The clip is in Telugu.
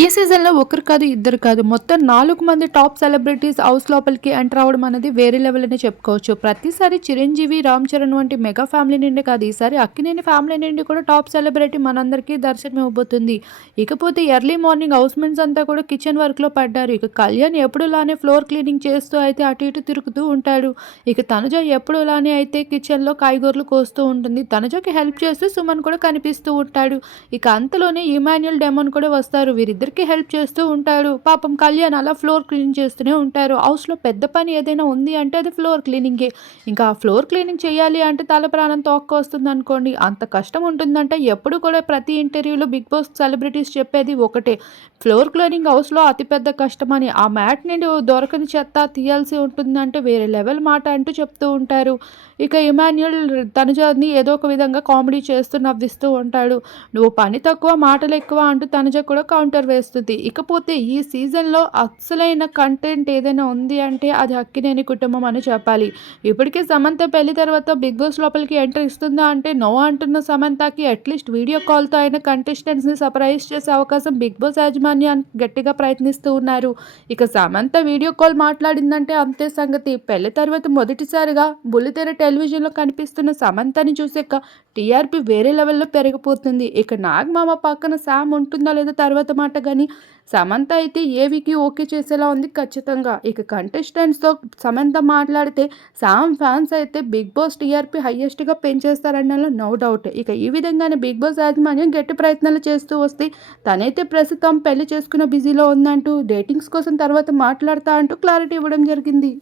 ఈ సీజన్లో ఒకరు కాదు ఇద్దరు కాదు. మొత్తం నాలుగు మంది టాప్ సెలబ్రిటీస్ హౌస్ లోపలికి ఎంటర్ అవ్వడం అనేది వేరే లెవెల్ అని చెప్పుకోవచ్చు. ప్రతిసారి చిరంజీవి రామ్ చరణ్ వంటి మెగా ఫ్యామిలీ నుండి కాదు ఈసారి అక్కినేని ఫ్యామిలీ నుండి కూడా టాప్ సెలబ్రిటీ మనందరికీ దర్శనం ఇవ్వబోతుంది. ఇకపోతే ఎర్లీ మార్నింగ్ హౌస్ మెన్స్ అంతా కూడా కిచెన్ వర్క్లో పడ్డారు. ఇక కళ్యాణ్ ఎప్పుడులానే ఫ్లోర్ క్లీనింగ్ చేస్తూ అయితే అటు ఇటు తిరుగుతూ ఉంటాడు. ఇక తనుజ ఎప్పుడులానే అయితే కిచెన్లో కాయగూరలు కోస్తూ ఉంటుంది. తనుజకి హెల్ప్ చేస్తూ సుమన్ కూడా కనిపిస్తూ ఉంటాడు. ఇక అంతలోనే ఇమాన్యుల్ డెమోన్ కూడా వస్తారు. వీరిద్దరు వీరిద్దరికి హెల్ప్ చేస్తూ ఉంటాడు. పాపం కళ్యాణ్ అలా ఫ్లోర్ క్లీన్ చేస్తూనే ఉంటారు. హౌస్లో పెద్ద పని ఏదైనా ఉంది అంటే అది ఫ్లోర్ క్లీనింగే. ఇంకా ఫ్లోర్ క్లీనింగ్ చేయాలి అంటే తల ప్రాణం తోక్క వస్తుంది అనుకోండి అంత కష్టం ఉంటుందంటే. ఎప్పుడు కూడా ప్రతి ఇంటర్వ్యూలో బిగ్ బాస్ సెలబ్రిటీస్ చెప్పేది ఒకటే. ఫ్లోర్ క్లీనింగ్ హౌస్లో అతిపెద్ద కష్టం అని ఆ మ్యాట్ నుండి దొరకని చెత్త తీయాల్సి ఉంటుందంటే వేరే లెవెల్ మాట అంటూ చెప్తూ ఉంటారు. ఇక ఇమాన్యుల్ తనుజని ఏదో ఒక విధంగా కామెడీ చేస్తూ నవ్విస్తూ ఉంటాడు. నువ్వు పని తక్కువ మాటలు ఎక్కువ అంటూ తనుజ కూడా కౌంటర్ వేస్తుంది. ఇకపోతే ఈ సీజన్లో అసలైన కంటెంట్ ఏదైనా ఉంది అంటే అది అక్కినేని కుటుంబం అని చెప్పాలి. ఇప్పటికే సమంత పెళ్ళి తర్వాత బిగ్ బాస్ లోపలికి ఎంటర్ ఇస్తుందా అంటే నో అంటున్న సమంతకి అట్లీస్ట్ వీడియో కాల్తో అయిన కంటెస్టెంట్స్ని సర్ప్రైజ్ చేసే అవకాశం బిగ్ బాస్ యాజమాన్యానికి గట్టిగా ప్రయత్నిస్తూ ఉన్నారు. ఇక సమంత వీడియో కాల్ మాట్లాడిందంటే అంతే సంగతి. పెళ్ళి తర్వాత మొదటిసారిగా బుల్లితెర టెలివిజన్లో కనిపిస్తున్న సమంతని చూసాక టీఆర్పీ వేరే లెవెల్లో పెరిగిపోతుంది. ఇక నాగమామ పక్కన శామ్ ఉంటుందా లేదా తర్వాత మాట కానీ సమంత అయితే ఏవికి ఓకే చేసేలా ఉంది ఖచ్చితంగా. ఇక కంటెస్టెంట్స్తో సమంత మాట్లాడితే సామ్ ఫ్యాన్స్ అయితే బిగ్ బాస్ టీఆర్పీ హయ్యెస్ట్గా పెంచేస్తారనడంలో నో డౌట్. ఇక ఈ విధంగానే బిగ్ బాస్ యాజమాన్యం గట్టి ప్రయత్నాలు చేస్తూ వస్తే తనైతే ప్రస్తుతం పెళ్ళి చేసుకున్న బిజీలో ఉందంటూ డేటింగ్స్ కోసం తర్వాత మాట్లాడతా అంటూ క్లారిటీ ఇవ్వడం జరిగింది.